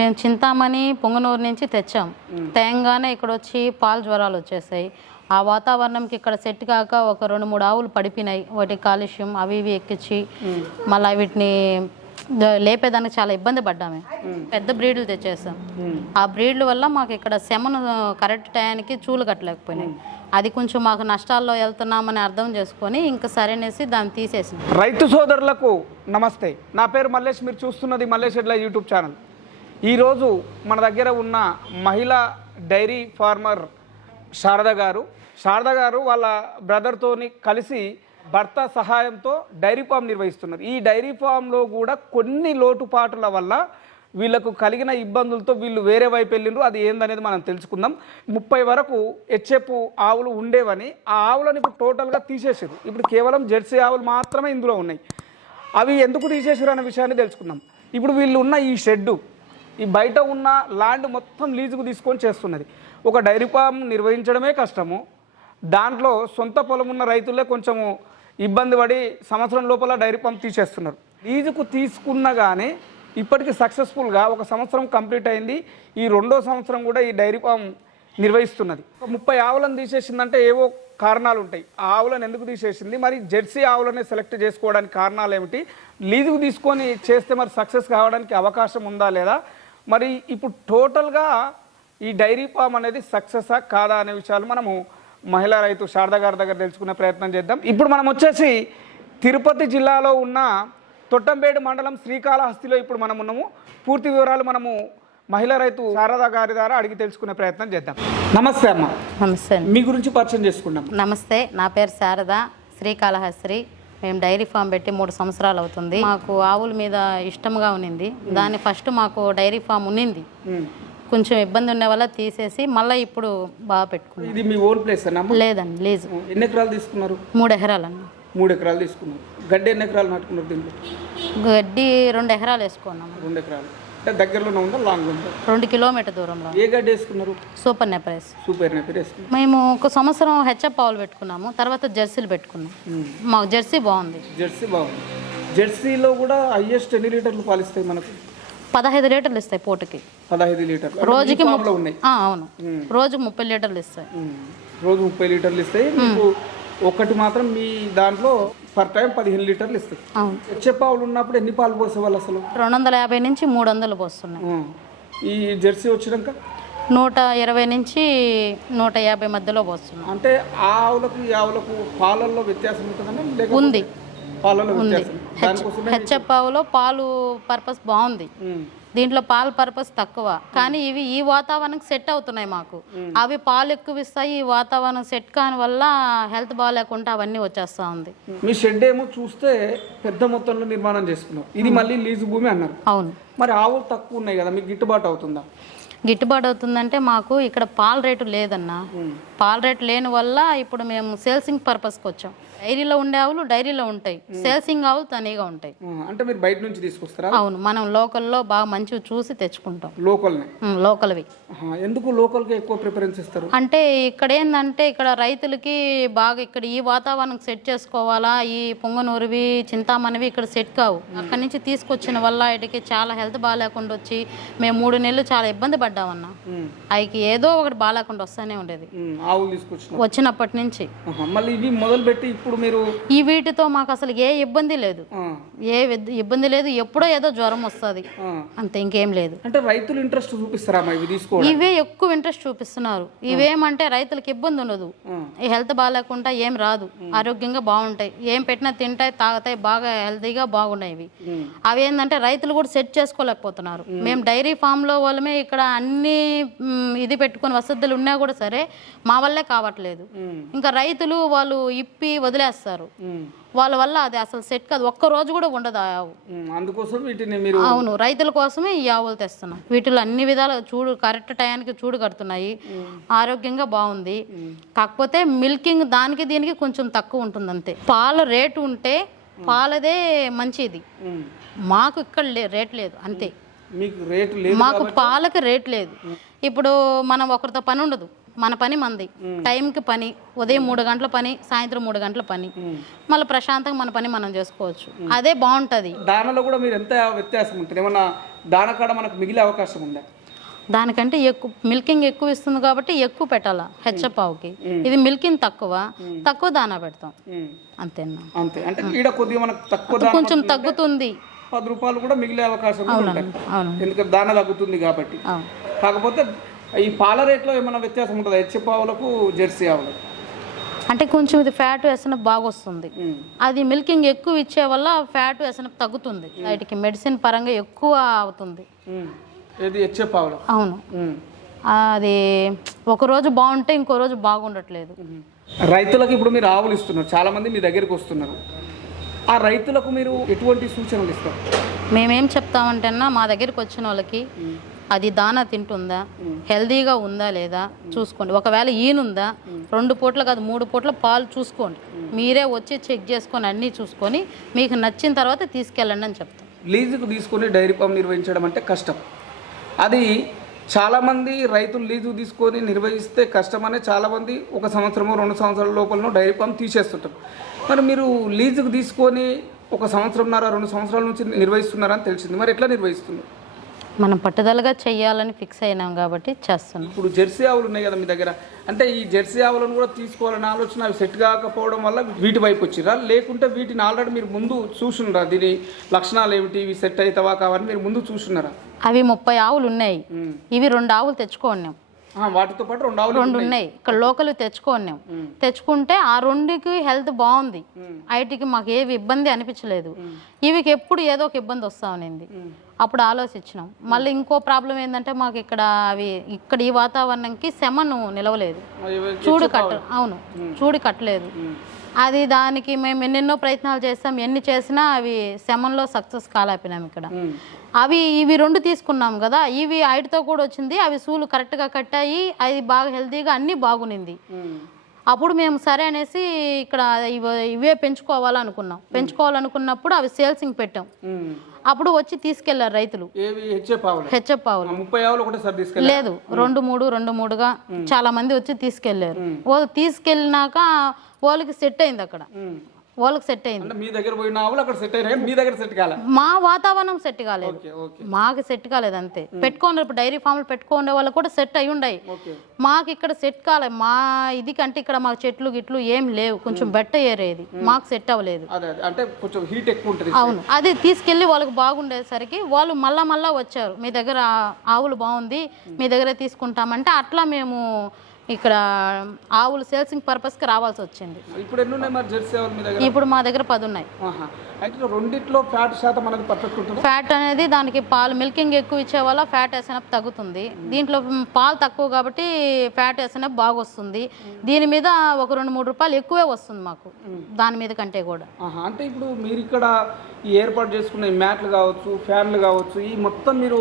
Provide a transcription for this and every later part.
మేము చింతామణి పొంగనూరు నుంచి తెచ్చాం. తేంగానే ఇక్కడ వచ్చి పాలు జ్వరాలు వచ్చేసాయి. ఆ వాతావరణంకి ఇక్కడ సెట్ కాక ఒక రెండు మూడు ఆవులు పడిపోయినాయి. వాటి కాలుష్యం అవి ఇవి ఎక్కించి మళ్ళీ వీటిని లేపేదానికి చాలా ఇబ్బంది పడ్డాము. పెద్ద బ్రీడ్లు తెచ్చేసాం. ఆ బ్రీడ్ల వల్ల మాకు ఇక్కడ శమను కరెక్ట్ టయానికి చూలు కట్టలేకపోయినాయి. అది కొంచెం మాకు నష్టాల్లో వెళ్తున్నామని అర్థం చేసుకొని ఇంకా సరేనేసి దాన్ని తీసేసింది రైతు సోదరులకు నమస్తే. నా పేరు మల్లేష్. మీరు చూస్తున్నది మల్లేష్ ఎడ్ల యూట్యూబ్ ఛానల్. ఈరోజు మన దగ్గర ఉన్న మహిళా డైరీ ఫార్మర్ శారద గారు. శారద గారు వాళ్ళ బ్రదర్తోని కలిసి భర్త సహాయంతో డైరీ ఫామ్ నిర్వహిస్తున్నారు. ఈ డైరీ ఫామ్లో కూడా కొన్ని లోటుపాటుల వల్ల వీళ్ళకు కలిగిన ఇబ్బందులతో వీళ్ళు వేరే వైపు వెళ్ళిండ్రు. అది ఏందనేది మనం తెలుసుకుందాం. ముప్పై వరకు హెచ్ఎఫ్ ఆవులు ఉండేవని ఆ ఆవులను ఇప్పుడు టోటల్గా తీసేసారు ఇప్పుడు కేవలం జెర్సీ ఆవులు మాత్రమే ఇందులో ఉన్నాయి. అవి ఎందుకు తీసేసారు అనే విషయాన్ని తెలుసుకుందాం. ఇప్పుడు వీళ్ళు ఉన్న ఈ షెడ్డు ఈ బయట ఉన్న ల్యాండ్ మొత్తం లీజుకు తీసుకొని చేస్తున్నది. ఒక డైరీ ఫామ్ నిర్వహించడమే కష్టము. దాంట్లో సొంత పొలం ఉన్న రైతులే కొంచెము ఇబ్బంది పడి సంవత్సరం లోపల డైరీ ఫామ్ తీసేస్తున్నారు. లీజుకు తీసుకున్నా కానీ ఇప్పటికి సక్సెస్ఫుల్గా ఒక సంవత్సరం కంప్లీట్ అయింది. ఈ రెండో సంవత్సరం కూడా ఈ డైరీ ఫామ్ నిర్వహిస్తున్నది. ఒక ముప్పై ఆవులను తీసేసిందంటే ఏవో కారణాలు ఉంటాయి ఆ ఆవులను ఎందుకు తీసేసింది? మరి జెర్సీ ఆవులనే సెలెక్ట్ చేసుకోవడానికి కారణాలు ఏమిటి లీజుకు తీసుకొని చేస్తే మరి సక్సెస్ కావడానికి అవకాశం ఉందా లేదా? మరి ఇప్పుడు టోటల్గా ఈ డైరీ ఫామ్ అనేది సక్సెసా కాదా అనే విషయాలు మనము మహిళా రైతు శారద గారి దగ్గర తెలుసుకునే ప్రయత్నం చేద్దాం. ఇప్పుడు మనం వచ్చేసి తిరుపతి జిల్లాలో ఉన్న తొట్టంపేడు మండలం శ్రీకాళహస్తిలో ఇప్పుడు మనం ఉన్నాము. పూర్తి వివరాలు మనము మహిళా రైతు శారద గారి ద్వారా అడిగి తెలుసుకునే ప్రయత్నం చేద్దాం. నమస్తే అమ్మ. నమస్తే మీ గురించి పరిచయం చేసుకున్నాం నమస్తే నా పేరు శారద శ్రీకాళహస్త్రి మేము డైరీ ఫామ్ పెట్టి మూడు సంవత్సరాలు అవుతుంది. మాకు ఆవుల మీద ఇష్టంగా ఉన్నింది. దాన్ని ఫస్ట్ మాకు డైరీ ఫామ్ ఉన్నింది. కొంచెం ఇబ్బంది ఉండే వల్ల తీసేసి మళ్ళీ ఇప్పుడు బాగా పెట్టుకున్నాం. ఇది మీ ఓన్ ప్లేస్ అన్న లేదండి లీజు ఎన్ని ఎకరాలు తీసుకున్నారు? మూడు ఎకరాలండి మూడు ఎకరాలు తీసుకున్నారు. గడ్డి ఎన్ని ఎకరాలు నాటుకున్నారు దీంట్లో? గడ్డి రెండు ఎకరాలు వేసుకున్నాము రెండు ఎకరాలు. అంటే దగ్గరలోనే ఉందా? లాంగ్ ఉందా? రెండు కిలోమీటర్ దూరంలో. ఏ గడ్డి వేసుకున్నారు? సూపర్ నెపరేస్ సూపర్ నెపర్ వేసుకున్నారు. మేము ఒక సంవత్సరం హెచ్ఎఫ్ పావులు పెట్టుకున్నాము తర్వాత జెర్సీలు పెట్టుకున్నాం. మాకు జెర్సీ బాగుంది. జెర్సీ బాగుంది. జెర్సీలో కూడా హైయెస్ట్ ఎన్ని లీటర్లు పాలిస్తాయి మనకు? పదహైదు లీటర్లు ఇస్తాయి పూటకి. పదహైదు లీటర్లు. రోజుకి ఉన్నాయి. అవును. రోజుకు ముప్పై లీటర్లు ఇస్తాయి. రోజు ముప్పై లీటర్లు ఇస్తాయి. ఒకటి మాత్రం మీ దాంట్లో పర్ టైం పదిహేను లీటర్లు ఇస్తాయి. హెచ్ఎఫ్ ఆవులు ఉన్నప్పుడు ఎన్ని పాలు పోసేవాళ్ళు అసలు? రెండు వందల యాభై నుంచి మూడు వందలు పోస్తున్నాయి. ఈ జెర్సీ వచ్చినాక? నూట ఇరవై నుంచి నూట యాభై మధ్యలో పోస్తున్నాం అంటే ఆవులకు ఈ ఆవులకు పాలల్లో వ్యత్యాసం ఉంటుందండి? ఉంది. పాలలో హెచ్ఎఫ్ ఆవులో పాలు పర్పస్ బాగుంది. దీంట్లో పాల పర్పస్ తక్కువ. కానీ ఇవి ఈ వాతావరణంకి సెట్ అవుతున్నాయి మాకు. అవి పాలు ఎక్కువ ఇస్తాయి ఈ వాతావరణం సెట్ కాని వల్ల హెల్త్ బాగాలేకుండా అవన్నీ వచ్చేస్తా ఉంది. మీ షెడ్ ఏమో చూస్తే పెద్ద మొత్తంలో నిర్మాణం చేసుకున్నారు ఇది మళ్ళీ లీజు భూమి అన్నారు. అవును. మరి ఆవులు తక్కువ ఉన్నాయి కదా మీకు గిట్టుబాటు అవుతుందా? గిట్టుబాటు అవుతుందంటే మాకు ఇక్కడ పాల రేటు లేదన్న. పాల రేటు లేని వల్ల ఇప్పుడు మేము సేల్సింగ్ పర్పస్కి వచ్చాం. డైరీలో ఉండే ఆవులు డైరీలో ఉంటాయి. సేల్సింగ్ ఆవులు తనీగా ఉంటాయి. అంటే మీరు బయట నుంచి తీసుకొస్తారా? అవును మనం లోకల్లో బాగా మంచివి చూసి తెచ్చుకుంటాం. లోకల్ని? ఉమ్, లోకల్వి. ఎందుకు లోకల్కి ఎక్కువ ప్రిఫరెన్స్ ఇస్తారు? అంటే ఇక్కడ ఏంటంటే ఇక్కడ రైతులకి బాగా ఇక్కడ ఈ వాతావరణం సెట్ చేసుకోవాలా ఈ పొంగనూరువి చింతామణివి ఇక్కడ సెట్ కావు. అక్కడి నుంచి తీసుకొచ్చిన వల్ల వీటికి చాలా హెల్త్ బాగాలేకుండా వచ్చి మేము మూడు నెలలు చాలా ఇబ్బంది పడ్డామన్న. అవికి ఏదో ఒకటి బాగాలేకుండా వస్తూనే ఉండేది. ఆవులు తీసుకొచ్చిన వచ్చినప్పటి నుంచి. మళ్ళీ ఇవి మొదలుపెట్టి ఇప్పుడు మీరు ఈ వీటితో మాకు అసలు ఏ ఇబ్బంది లేదు. ఏ ఇబ్బంది లేదు ఎప్పుడో ఏదో జ్వరం వస్తుంది. అంతే ఇంకేం లేదు. అంటే రైతులు ఇంట్రెస్ట్ చూపిస్తారా ఇవి ఎక్కువ ఇంట్రెస్ట్ చూపిస్తున్నారు. ఇవేమంటే రైతులకు ఇబ్బంది ఉండదు. హెల్త్ బాగాలేకుండా ఏం రాదు. ఆరోగ్యంగా బాగుంటాయి. ఏం పెట్టినా తింటాయి తాగుతాయి బాగా హెల్తీగా బాగున్నాయి ఇవి. అవి ఏంటంటే రైతులు కూడా సెట్ చేసుకోలేకపోతున్నారు. మేము. డైరీ ఫామ్లో వాళ్ళమే ఇక్కడ అన్ని ఇది పెట్టుకుని వసతులు ఉన్నా కూడా సరే మా వల్లే కావట్లేదు. ఇంకా రైతులు వాళ్ళు ఇప్పి వదిలేస్తారు. వాళ్ళ వల్ల అది అసలు సెట్ కాదు. ఒక్క రోజు కూడా ఉండదు ఆ ఆవు. అందుకోసం వీటిని మీరు అవును రైతుల కోసమే ఈ ఆవులు తెస్తున్నాం. వీటిలో అన్ని విధాలు చూడు కరెక్ట్ టయానికి చూడు కడుతున్నాయి. ఆరోగ్యంగా బాగుంది. కాకపోతే మిల్కింగ్ దానికి దీనికి కొంచెం తక్కువ ఉంటుంది అంతే పాల రేటు ఉంటే పాలదే మంచిది. మాకు ఇక్కడ లే రేట్ లేదు అంతే. మీకు రేటు లేదు మాకు పాలకి రేట్ లేదు. ఇప్పుడు మనం ఒకరితో పని ఉండదు. మన పని మంది. టైంకి పని ఉదయం మూడు గంటల పని సాయంత్రం మూడు గంటల పని. మళ్ళీ ప్రశాంతంగా మన పని మనం చేసుకోవచ్చు. అదే బాగుంటుంది. దానిలో కూడా మీరు ఎంత వ్యత్యాసం ఉంటుంది? ఏమన్నా దానకాడ మనకు మిగిలే అవకాశం ఉందా? దానికంటే ఎక్కువ మిల్కింగ్ ఎక్కువ ఇస్తుంది కాబట్టి ఎక్కువ పెట్టాలా? హెచ్చప్ ఆవుకి ఇది మిల్కింగ్ తక్కువ. తక్కువ దానా పెడతాం. అంతేనా? అంతే. అంటే దాన కొంచెం తగ్గుతుంది. పది రూపాయలు కూడా మిగిలే అవకాశం కూడా ఎందుకంటే దాన తగ్గుతుంది కాబట్టి. కాకపోతే ఈ పాల రేట్లో ఏమైనా వ్యత్యాసం ఉంటుందా? హెచ్ఎఫ్ ఆవులకు జెర్సీ ఆవులకు. అంటే కొంచెం ఇది ఫ్యాట్ వేసనపు బాగా వస్తుంది. అది మిల్కింగ్ ఎక్కువ ఇచ్చే వల్ల ఫ్యాట్ వేసనపు తగ్గుతుంది. వాటికి మెడిసిన్ పరంగా ఎక్కువ అవుతుంది. అవును. అది ఒక రోజు బాగుంటే ఇంకో రోజు బాగుండట్లేదు. రైతులకు ఇప్పుడు మీరు ఆవులు ఇస్తున్నారు. చాలా మంది మీ దగ్గరికి వస్తున్నారు. ఆ రైతులకు మీరు ఎటువంటి సూచనలు ఇస్తారు? మేమేం చెప్తామంటేనా మా దగ్గరికి వచ్చిన వాళ్ళకి అది దానా తింటుందా హెల్దీగా ఉందా లేదా చూసుకోండి. ఒకవేళ ఈనుందా రెండు పూట్ల కాదు మూడు పూట్ల పాలు చూసుకోండి. మీరే వచ్చి చెక్ చేసుకొని అన్నీ చూసుకొని మీకు నచ్చిన తర్వాత తీసుకెళ్ళండి అని చెప్తాం. లీజుకు తీసుకొని డైరీ ఫామ్ నిర్వహించడం అంటే కష్టం. అది చాలామంది రైతులు లీజు తీసుకొని నిర్వహిస్తే కష్టమనే చాలామంది ఒక సంవత్సరము రెండు సంవత్సరాల లోపలనో డైరీ ఫామ్ తీసేస్తుంటారు. మరి మీరు లీజుకు తీసుకొని ఒక సంవత్సరంన్నర రెండు సంవత్సరాల నుంచి నిర్వహిస్తున్నారని తెలిసింది. మరి ఎట్లా నిర్వహిస్తున్నారు? మనం పట్టుదలగా చెయ్యాలని ఫిక్స్ అయినాం కాబట్టి చేస్తున్నాం. ఇప్పుడు జెర్సీ ఆవులు ఉన్నాయి కదా మీ దగ్గర? అంటే ఈ జెర్సీ ఆవులను కూడా తీసుకోవాలనే ఆలోచన అవి సెట్ కాకపోవడం వల్ల వీటి వైపు వచ్చిరా లేకుంటే వీటిని ఆల్రెడీ మీరు ముందు చూసున్నారా దీని లక్షణాలు ఏమిటి? ఇవి సెట్ అవుతావా కావని మీరు ముందు చూసున్నారా? అవి ముప్పై ఆవులు ఉన్నాయి. ఇవి రెండు ఆవులు తెచ్చుకోన్నాం. వాటితో పాటు రెండు ఆవులు రెండు ఉన్నాయి. ఇక్కడ లోకల్ తెచ్చుకోన్నాం. తెచ్చుకుంటే ఆ రెండుకి హెల్త్ బాగుంది. వాటికి మాకు ఏవి ఇబ్బంది అనిపించలేదు. ఇవికి ఎప్పుడు ఏదో ఒక ఇబ్బంది వస్తా ఉన్నింది అప్పుడు ఆలోచించినాం. మళ్ళీ ఇంకో ప్రాబ్లం ఏంటంటే మాకు ఇక్కడ అవి ఇక్కడ ఈ వాతావరణంకి శమను నిలవలేదు. చూడు కట్ట అవును చూడు కట్టలేదు. అది దానికి మేము ఎన్నెన్నో ప్రయత్నాలు చేస్తాం ఎన్ని చేసినా అవి శమన్లో సక్సెస్ కాలేపినాం ఇక్కడ. అవి ఇవి రెండు తీసుకున్నాం కదా ఇవి ఐటితో కూడా వచ్చింది అవి సూలు కరెక్ట్గా కట్టాయి అది బాగా హెల్తీగా అన్నీ బాగునింది. అప్పుడు మేము సరే అనేసి ఇక్కడ ఇవ ఇవే పెంచుకోవాలనుకున్నాం. పెంచుకోవాలనుకున్నప్పుడు అవి సేల్సింగ్ పెట్టాం. అప్పుడు వచ్చి తీసుకెళ్ళారు రైతులు. హెచ్ఎఫ్ ఆవులు ముప్పై ఒకటేసారి లేదు రెండు మూడు రెండు మూడుగా చాలా మంది వచ్చి తీసుకెళ్ళారు. వాళ్ళు తీసుకెళ్ళినాక వాళ్ళకి సెట్ అయింది అక్కడ. వాళ్ళకి సెట్ అయింది. మీ దగ్గర పోయిన ఆవులు అక్కడ సెట్ అయినాయి మీ దగ్గర సెట్ కాలే? మా వాతావరణం సెట్ కాలేదు. మాకు సెట్ కాలేదు అంతే. పెట్టుకోండి ఇప్పుడు డైరీ ఫామ్లు పెట్టుకునే వాళ్ళు కూడా సెట్ అయి ఓకే. మాకు ఇక్కడ సెట్ కాలేదు మా ఇది కంటే ఇక్కడ మాకు చెట్లు గిట్లు ఏం లేవు. కొంచెం బెట్ట ఏరేది మాకు సెట్ అవ్వలేదు. అంటే కొంచెం హీట్ ఎక్కువ ఉంటుంది. అవును. అది తీసుకెళ్ళి వాళ్ళకి బాగుండేసరికి వాళ్ళు మళ్ళా మళ్ళా వచ్చారు. మీ దగ్గర ఆవులు బాగుంది మీ దగ్గర తీసుకుంటామంటే అట్లా మేము ఇక్కడ ఆవులు సేల్సింగ్ పర్పస్కి రావాల్సి వచ్చింది. ఇప్పుడు ఎన్ని ఉన్నాయి మరి జెర్సీ ఆవులు మీ దగ్గర? ఇప్పుడు మా దగ్గర పది ఉన్నాయి ఆహా. అయితే రెండిట్లో ఫ్యాట్ శాతం అనేది పర్ఫెక్ట్ ఉంటుంది? ఫ్యాట్ అనేది దానికి పాలు మిల్కింగ్ ఎక్కువ ఇచ్చే వల్ల ఫ్యాట్ వేసినప్ తగ్గుతుంది. దీంట్లో మ్, పాలు తక్కువ కాబట్టి ఫ్యాట్ వేసినప్ బాగా వస్తుంది దీని మీద ఒక రెండు మూడు రూపాయలు ఎక్కువే వస్తుంది మాకు. దాని మీద కంటే కూడా. ఆహా. అంటే ఇప్పుడు మీరు ఇక్కడ ఈ ఏర్పాటు చేసుకున్న ఈ మ్యాట్లు కావచ్చు ఫ్యాన్లు కావచ్చు ఈ మొత్తం మీరు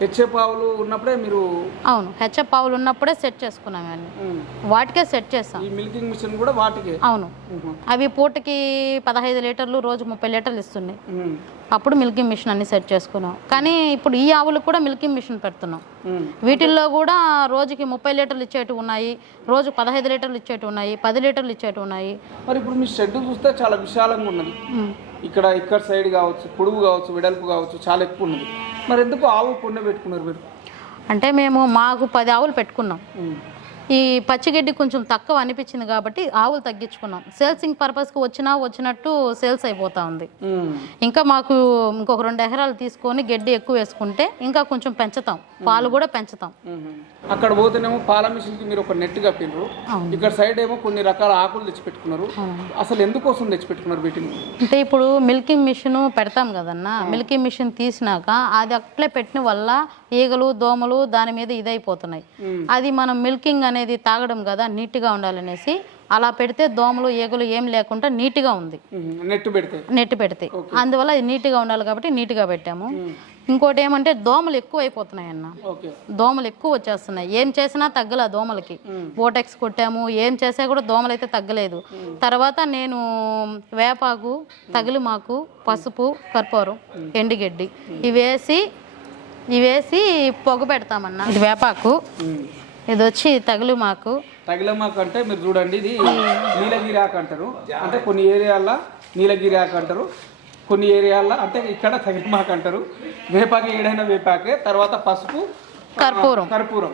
హెచ్ఎఫ్ ఆవులు ఉన్నప్పుడే మీరు అవును. హెచ్ఎఫ్ ఆవులు ఉన్నప్పుడే సెట్ చేసుకున్నాం ఉమ్, వాటికే సెట్ చేస్తాం. ఈ మిల్కింగ్ మిషన్ కూడా వాటికే? అవును. అవి పూటకి పదహైదు లీటర్లు రోజు ముప్పై లీటర్లు ఇస్తున్నాయి అప్పుడు మిల్కింగ్ మిషన్ అన్ని సెట్ చేసుకున్నాం. కానీ ఇప్పుడు ఈ ఆవులకు కూడా మిల్కింగ్ మిషన్ పెడుతున్నాం. వీటిల్లో కూడా రోజుకి ముప్పై లీటర్లు ఇచ్చేటివి ఉన్నాయి రోజు పదహైదు లీటర్లు ఇచ్చేటివి ఉన్నాయి పది లీటర్లు ఇచ్చేటివి ఉన్నాయి. మరి ఇప్పుడు మీ షెడ్ చూస్తే చాలా విశాలంగా ఉన్నది. ఇక్కడ ఇక్కడ సైడ్ కావచ్చు పొడుగు కావచ్చు వెడల్పు కావచ్చు చాలా ఎక్కువ ఉన్నది. మరి ఎందుకు ఆవు పుణ్య పెట్టుకున్నారు మీరు? అంటే మేము మాకు పది ఆవులు పెట్టుకున్నాం. ఈ పచ్చిగడ్డి కొంచెం తక్కువ అనిపించింది కాబట్టి ఆవులు తగ్గించుకున్నాం. సేల్సింగ్ పర్పస్కి వచ్చినా వచ్చినట్టు సేల్స్ అయిపోతా ఉంది. ఇంకా మాకు ఇంకొక రెండు ఎకరాలు తీసుకొని గడ్డి ఎక్కువ వేసుకుంటే ఇంకా కొంచెం పెంచుతాం. పాలు కూడా పెంచుతాం. అక్కడ పోతేనేమో పాల మిషన్కి మీరు ఒక నెట్ కప్పినారు. ఇక్కడ సైడ్ ఏమో కొన్ని రకాల ఆకులు తెచ్చిపెట్టుకున్నారు. అసలు ఎందుకోసం తెచ్చిపెట్టుకున్నారు వీటిని? అంటే ఇప్పుడు మిల్కింగ్ మిషన్ పెడతాం కదన్నా. మిల్కింగ్ మిషన్ తీసినాక అది అట్లే పెట్టిన వల్ల ఈగలు దోమలు దాని మీద ఇదైపోతున్నాయి. అది మనం మిల్కింగ్ అనేది తాగడం కదా నీట్గా ఉండాలనేసి అలా పెడితే దోమలు ఈగలు ఏం లేకుండా నీట్గా ఉంది. నెట్ పెడితే. నెట్ పెడితే. అందువల్ల అది నీట్గా ఉండాలి కాబట్టి నీట్గా పెట్టాము. ఇంకోటి ఏమంటే దోమలు ఎక్కువ అయిపోతున్నాయి అన్న దోమలు ఎక్కువ వచ్చేస్తున్నాయి. ఏం చేసినా తగ్గల దోమలకి. బోటెక్స్ కొట్టాము. ఏం చేసా కూడా దోమలు అయితే తగ్గలేదు తర్వాత నేను వేపాకు తగిలిమాకు పసుపు కర్పూరం ఎండుగడ్డి ఇవేసి ఇవేసి పొగ పెడతామన్న. ఇది వేపాకు. ఇది వచ్చి తగిలిమాకు తగిలమాకు అంటే మీరు చూడండి ఇది నీలగిరి ఆకు అంటారు. అంటే కొన్ని ఏరియాల్లో నీలగిరి ఆకు అంటారు. కొన్ని ఏరియాల్లో అంటే ఇక్కడ తగిలిమాకు అంటారు. వేపాకు ఏడైనా వేపాకే తర్వాత పసుపు కర్పూరం. కర్పూరం.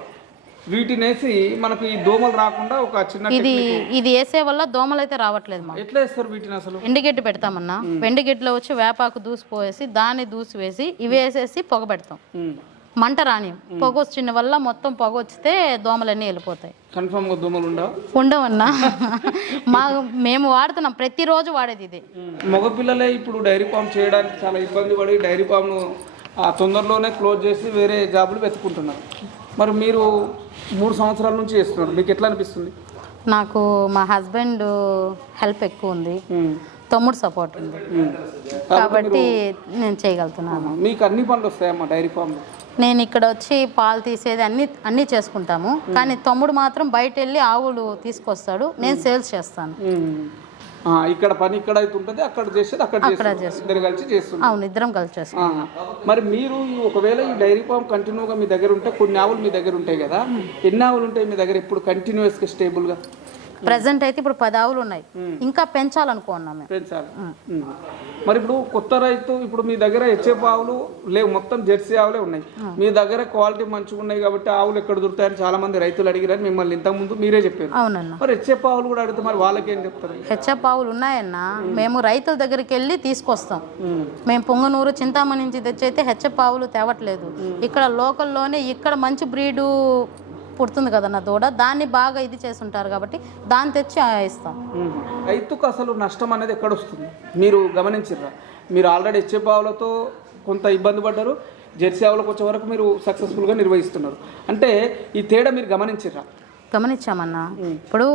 వీటిని వేసి మనకు ఈ దోమలు రాకుండా ఒక చిన్న ఇది ఇది వేసే వల్ల దోమలు అయితే రావట్లేదు మా ఎట్లా వేస్తారు వీటిని అసలు? ఎండుగడ్డి పెడతామన్నా. ఎండుగడ్డిలో వచ్చి వేపాకు దూసి పోసి దాన్ని దూసి వేసి ఇవి వేసేసి పొగ పెడతాం. మంట రాని పొగ వచ్చిన వల్ల మొత్తం పొగ వచ్చితే దోమలన్నీ వెళ్ళిపోతాయి. దోమలు ఉండవు? ఉండవన్నా. మా మేము వాడుతున్నాం ప్రతిరోజు వాడేది ఇది. మగపిల్లలే ఇప్పుడు డైరీ ఫామ్ చేయడానికి చాలా ఇబ్బంది పడి డైరీ ఫామ్ను ఆ తొందరలోనే క్లోజ్ చేసి వేరే జాబులు వెతుకుంటున్నారు మరి మీరు మూడు సంవత్సరాల నుంచి చేస్తున్నారు. మీకు ఎట్లా అనిపిస్తుంది? నాకు మా హస్బెండ్ హెల్ప్ ఎక్కువ ఉంది. తమ్ముడు సపోర్ట్ ఉంది. కాబట్టి నేను చేయగలుగుతున్నాను. మీకు అన్ని పనులు వస్తాయమ్మా డైరీ ఫామ్లో నేను ఇక్కడ వచ్చి పాలు తీసేది అన్ని అన్నీ చేసుకుంటాము. కానీ తమ్ముడు మాత్రం బయట వెళ్ళి ఆవులు తీసుకొస్తాడు. నేను సేల్స్ చేస్తాను. ఇక్కడ పని ఇక్కడ అయితే ఉంటుంది అక్కడ చేసేది అక్కడ ఇద్దరు కలిసి చేస్తున్నారు అవును ఇద్దరం కలిసి చేస్తాం. మరి మీరు ఒకవేళ ఈ డైరీ ఫామ్ కంటిన్యూగా మీ దగ్గర ఉంటే కొన్ని ఆవులు మీ దగ్గర ఉంటాయి కదా. ఎన్ని ఆవులు ఉంటాయి మీ దగ్గర ఇప్పుడు కంటిన్యూస్గా స్టేబుల్గా ప్రజెంట్ అయితే ఇప్పుడు పది ఆవులు ఉన్నాయి ఇంకా పెంచాలనుకున్నాం మేము. పెంచాలి. ఉమ్. మరి ఇప్పుడు కొత్త రైతు ఇప్పుడు మీ దగ్గర హెచ్ఎఫ్ ఆవులు లేవు మొత్తం జెర్సీ ఆవులే ఉన్నాయి. మీ దగ్గర క్వాలిటీ మంచిగా ఉన్నాయి కాబట్టి ఆవులు ఎక్కడ దొరుకుతాయని చాలా మంది రైతులు అడిగారని మిమ్మల్ని ఇంతకుముందు మీరే చెప్పారు. అవునన్న. మరి హెచ్ఎఫ్ ఆవులు కూడా అడిగితే మరి వాళ్ళకి ఏం చెప్తారు? హెచ్ఎఫ్ ఆవులు ఉన్నాయన్న మేము రైతుల దగ్గరికి వెళ్ళి తీసుకొస్తాం. మేము పొంగనూరు చింతామణి నుంచి తెచ్చి అయితే హెచ్ఎఫ్ ఆవులు తేవట్లేదు ఇక్కడ లోకల్లోనే ఇక్కడ మంచి బ్రీడు పుడుతుంది కదన్న దూడ దాన్ని బాగా ఇది చేసి ఉంటారు కాబట్టి దాన్ని తెచ్చి ఇస్తాం. రైతుకు అసలు నష్టం అనేది ఎక్కడ వస్తుంది మీరు గమనించారా మీరు ఆల్రెడీ హెచ్ఎఫ్ ఆవులతో కొంత ఇబ్బంది పడ్డారు జెర్సీ ఆవులకు వచ్చే వరకు మీరు సక్సెస్ఫుల్గా నిర్వహిస్తున్నారు. అంటే ఈ తేడా మీరు గమనించారా గమనించామన్నా. ఇప్పుడు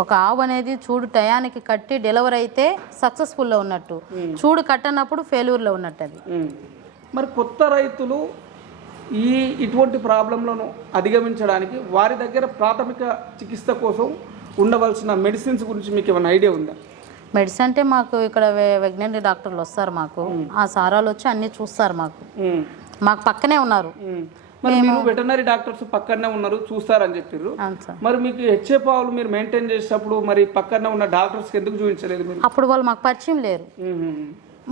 ఒక ఆవు అనేది చూడు టయానికి కట్టి డెలివరీ అయితే సక్సెస్ఫుల్లో ఉన్నట్టు. చూడు కట్టనప్పుడు ఫెయిల్యూర్లో ఉన్నట్టు అది. మరి కొత్త రైతులు ఈ ఇటువంటి ప్రాబ్లంలను అధిగమించడానికి వారి దగ్గర ప్రాథమిక చికిత్స కోసం ఉండవలసిన మెడిసిన్స్ గురించి మీకు ఏమైనా ఐడియా ఉందా? మెడిసిన్ అంటే మాకు ఇక్కడ వెగ్నరీ డాక్టర్లు వస్తారు మాకు. ఆ సారాలు వచ్చి అన్నీ చూస్తారు మాకు. మాకు పక్కనే ఉన్నారు. మరి మీరు వెటనరీ డాక్టర్స్ పక్కనే ఉన్నారు చూస్తారని చెప్పారు మరి మీకు హెచ్ఎఫ్ ఆవులు మీరు మెయింటైన్ చేసేటప్పుడు మరి పక్కన ఉన్న డాక్టర్స్కి ఎందుకు చూపించలేదు మీరు? అప్పుడు వాళ్ళు మాకు పరిచయం లేరు.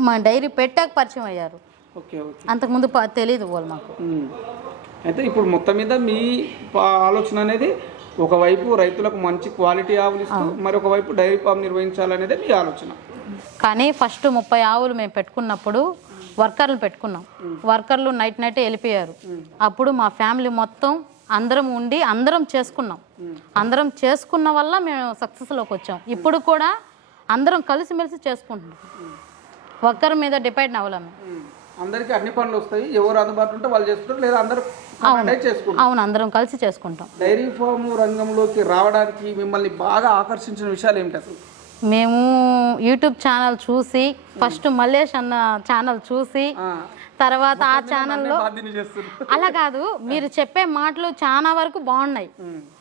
మా డైరీ పెట్టాక పరిచయం అయ్యారు. అంతకుముందు తెలియదు వాళ్ళు మాకు. అయితే ఇప్పుడు మొత్తం మీద మీ ఆలోచన అనేది ఒకవైపు రైతులకు మంచి క్వాలిటీ ఆవులు ఇస్తూ మరొక వైపు డైరీ ఫామ్ నిర్వహించాలనేదే మీ ఆలోచన? కానీ ఫస్ట్ ముప్పై ఆవులు మేము పెట్టుకున్నప్పుడు వర్కర్లు పెట్టుకున్నాం. వర్కర్లు నైట్ నైట్ వెళ్ళిపోయారు. అప్పుడు మా ఫ్యామిలీ మొత్తం అందరం ఉండి అందరం చేసుకున్నాం. అందరం చేసుకున్న వల్ల మేము సక్సెస్లోకి వచ్చాం. ఇప్పుడు కూడా అందరం కలిసిమెలిసి చేసుకుంటున్నాం. వర్కర్ మీద డిపెండ్ అవ్వలేం మ్మ్. అందరికీ అన్ని పనులు వస్తాయి. ఎవరు అందుబాటులో ఉంటే వాళ్ళు చేసుకుంటారు. లేదా అందరూ చేసుకుంటారు. అవును అందరం కలిసి చేసుకుంటాం. డైరీ ఫామ్ రంగంలోకి రావడానికి మిమ్మల్ని బాగా ఆకర్షించిన విషయాలు ఏమిటి అసలు? మేము యూట్యూబ్ ఛానల్ చూసి ఫస్ట్ మల్లేష్ అన్న ఛానల్ చూసి తర్వాత ఆ ఛానల్లో అలా కాదు మీరు చెప్పే మాటలు చాలా వరకు బాగున్నాయి.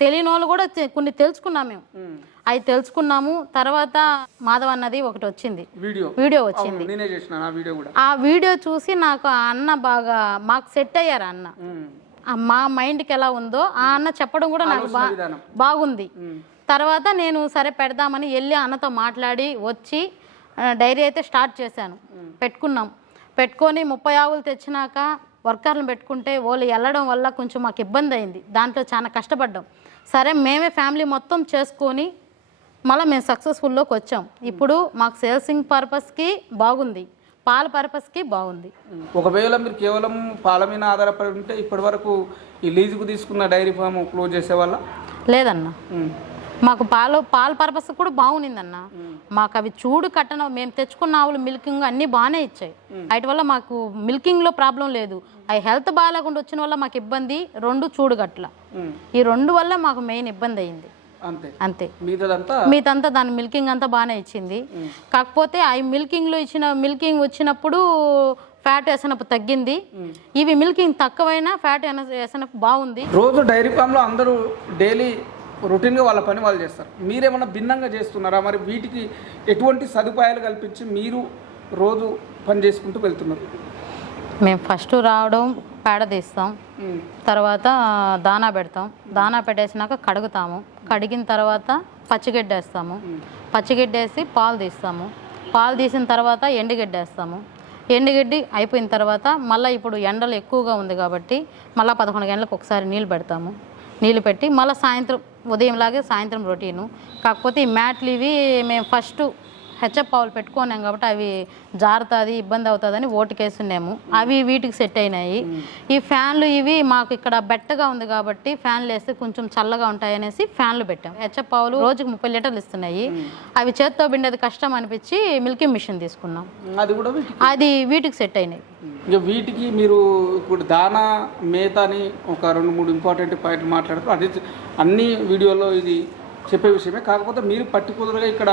తెలియని వాళ్ళు కూడా కొన్ని తెలుసుకున్నాం మేము. అవి తెలుసుకున్నాము. తర్వాత మాధవ్ అన్నది ఒకటి వచ్చింది. వీడియో. వీడియో వచ్చింది. అవును, నేనే చేసిన ఆ వీడియో కూడా. ఆ వీడియో చూసి నాకు ఆ అన్న బాగా మాకు సెట్ అయ్యారు అన్న. మా మైండ్కి ఎలా ఉందో ఆ అన్న చెప్పడం కూడా నాకు. బాగుంది. తర్వాత నేను సరే పెడదామని వెళ్ళి అన్నతో మాట్లాడి వచ్చి డైరీ అయితే స్టార్ట్ చేశాను. పెట్టుకున్నాం. పెట్టుకొని ముప్పై ఆవులు తెచ్చినాక వర్కర్లను పెట్టుకుంటే వాళ్ళు వెళ్ళడం వల్ల కొంచెం మాకు ఇబ్బంది అయింది. దాంట్లో చాలా కష్టపడ్డాం. సరే మేమే ఫ్యామిలీ మొత్తం చేసుకొని మళ్ళీ మేము సక్సెస్ఫుల్లోకి వచ్చాం. ఇప్పుడు మాకు సేల్సింగ్ పర్పస్కి బాగుంది. పాల పర్పస్కి బాగుంది. ఒకవేళ మీరు కేవలం పాల మీద ఆధారపడి ఉంటే ఇప్పటి వరకు ఈ లీజుకు తీసుకున్న డైరీ ఫామ్ క్లోజ్ చేసేవాళ్ళ? లేదన్న. మాకు పాలు పాల పర్పస్ కూడా బాగుండిందన్న. మాకు అవి చూడు కట్టన మేము తెచ్చుకున్న ఆవులు మిల్కింగ్ అన్నీ బాగానే ఇచ్చాయి. వాటి వల్ల మాకు మిల్కింగ్లో ప్రాబ్లం లేదు. అవి హెల్త్ బాగాలేకుండా వచ్చిన వల్ల మాకు ఇబ్బంది రెండు చూడు గట్ల ఈ రెండు వల్ల మాకు మెయిన్ ఇబ్బంది అయింది. అంతే. మీదంతా దాని మిల్కింగ్ అంతా బాగానే ఇచ్చింది. కాకపోతే ఆ మిల్కింగ్లో ఇచ్చిన మిల్కింగ్ వచ్చినప్పుడు ఫ్యాట్ వేసినప్పుడు తగ్గింది. ఇవి మిల్కింగ్ తక్కువైనా ఫ్యాట్ వేసినప్పుడు బాగుంది. రోజు డైరీ ఫామ్లో అందరూ డైలీ రొటీన్గా వాళ్ళ పని వాళ్ళు చేస్తారు. మీరేమన్నా భిన్నంగా చేస్తున్నారా? మరి వీటికి ఎటువంటి సదుపాయాలు కల్పించి మీరు రోజు పని చేసుకుంటూ వెళ్తున్నారు? మేము ఫస్ట్ రావడం పేడ తీస్తాం. తర్వాత దానా పెడతాం. దానా పెట్టేసినాక కడుగుతాము. కడిగిన తర్వాత పచ్చిగడ్డ వేస్తాము పచ్చిగడ్డ వేసి పాలు తీస్తాము. పాలు తీసిన తర్వాత ఎండుగడ్డి వేస్తాము ఎండుగడ్డి అయిపోయిన తర్వాత మళ్ళీ ఇప్పుడు ఎండలు ఎక్కువగా ఉంది కాబట్టి మళ్ళీ పదకొండు గంటలకు ఒకసారి నీళ్ళు పెడతాము. నీళ్ళు పెట్టి మళ్ళీ సాయంత్రం ఉదయంలాగే సాయంత్రం రొటీను. కాకపోతే ఈ మ్యాట్లు ఇవి మేము ఫస్ట్ హెచ్ఎప్ పావులు పెట్టుకున్నాం కాబట్టి అవి జారుతుంది ఇబ్బంది అవుతుందని ఓటుకేస్తున్నాము అవి వీటికి సెట్ అయినాయి. ఈ ఫ్యాన్లు ఇవి మాకు ఇక్కడ బెట్టగా ఉంది కాబట్టి ఫ్యాన్లు వేస్తే కొంచెం చల్లగా ఉంటాయి అనేసి ఫ్యాన్లు పెట్టాం. హెచ్ఎప్ పావులు రోజుకి ముప్పై లీటర్లు ఇస్తున్నాయి. అవి చేత్తో పిండేది కష్టం అనిపించి మిల్కింగ్ మిషన్ తీసుకున్నాం. అది కూడా అది వీటికి సెట్ అయినాయి. ఇక వీటికి మీరు ఇప్పుడు దానా మేత అని ఒక రెండు మూడు ఇంపార్టెంట్ పాయింట్లు మాట్లాడుతూ అన్ని వీడియోలో ఇది చెప్పే విషయమే. కాకపోతే మీరు పర్టికులర్గా ఇక్కడ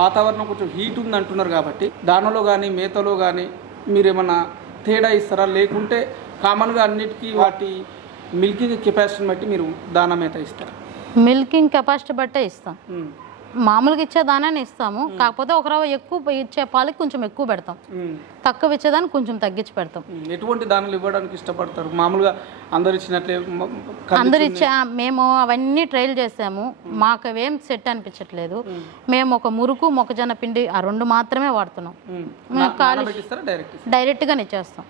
వాతావరణం కొంచెం హీట్ ఉంది అంటున్నారు కాబట్టి దానిలో కానీ మేతలో కానీ మీరు ఏమన్నా తేడా ఇస్తారా? లేకుంటే కామన్గా అన్నిటికీ వాటి మిల్కింగ్ కెపాసిటీని బట్టి మీరు దానా మేత ఇస్తారా? మిల్కింగ్ కెపాసిటీ బట్టే ఇస్తాం. మామూలుగా ఇచ్చే దానాన్ని ఇస్తాము. కాకపోతే ఒక రవ్వ ఎక్కువ ఇచ్చే పాలకి కొంచెం ఎక్కువ పెడతాం. తక్కువ ఇచ్చేదాన్ని కొంచెం తగ్గించి పెడతాం. ఎటువంటి దానాలు ఇవ్వడానికి ఇష్టపడతారు? మామూలుగా అందరు ఇచ్చినట్లే అందరు ఇచ్చే మేము అవన్నీ ట్రయల్ చేసాము. మాకు అవేం సెట్ అనిపించట్లేదు. మేము. ఒక మురుకు మొక్కజొన్న పిండి ఆ రెండు మాత్రమే వాడుతున్నాం. మేము. నా- కాలు నానబెట్టిస్తారా డైరెక్ట్ ఇస్తారా? డైరెక్ట్గానే ఇచ్చేస్తాం.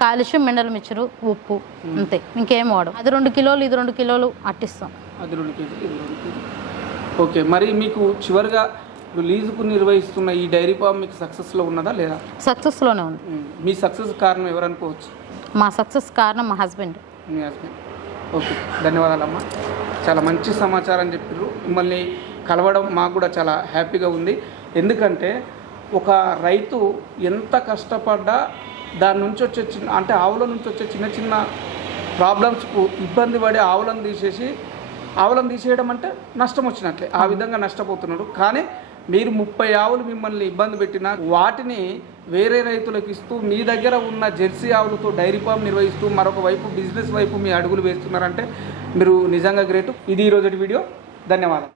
కాలుష్యం మినరల్ మిక్చరు ఉప్పు అంతే. ఇంకేం వాడు అది రెండు కిలోలు ఇది రెండు కిలోలు అట్టిస్తాం. అది రెండు కేజీలు ఓకే మరి మీకు చివరిగా లీజుకు నిర్వహిస్తున్న ఈ డైరీ ఫామ్ మీకు సక్సెస్లో ఉన్నదా లేదా? సక్సెస్లోనే ఉంది. మీ సక్సెస్ కారణం ఎవరు అనుకోవచ్చు మా సక్సెస్ కారణం మా హస్బెండ్. మీ హస్బెండ్. ఓకే ధన్యవాదాలమ్మా. చాలా మంచి సమాచారం చెప్పారు మిమ్మల్ని కలవడం మాకు కూడా చాలా హ్యాపీగా ఉంది. ఎందుకంటే ఒక రైతు ఎంత కష్టపడ్డా దాని నుంచి వచ్చే చిన్న అంటే ఆవుల నుంచి వచ్చే చిన్న చిన్న ప్రాబ్లమ్స్కు ఇబ్బంది పడి ఆవులను తీసేసి ఆవులను తీసేయడం అంటే నష్టం వచ్చినట్లే. ఆ విధంగా నష్టపోతున్నాడు. కానీ మీరు ముప్పై ఆవులు మిమ్మల్ని ఇబ్బంది పెట్టినా వాటిని వేరే రైతులకు ఇస్తూ మీ దగ్గర ఉన్న జెర్సీ ఆవులతో డైరీ ఫామ్ నిర్వహిస్తూ మరొక వైపు బిజినెస్ వైపు మీ అడుగులు వేస్తున్నారంటే మీరు నిజంగా గ్రేటు. ఇది ఈరోజు వీడియో. ధన్యవాదాలు.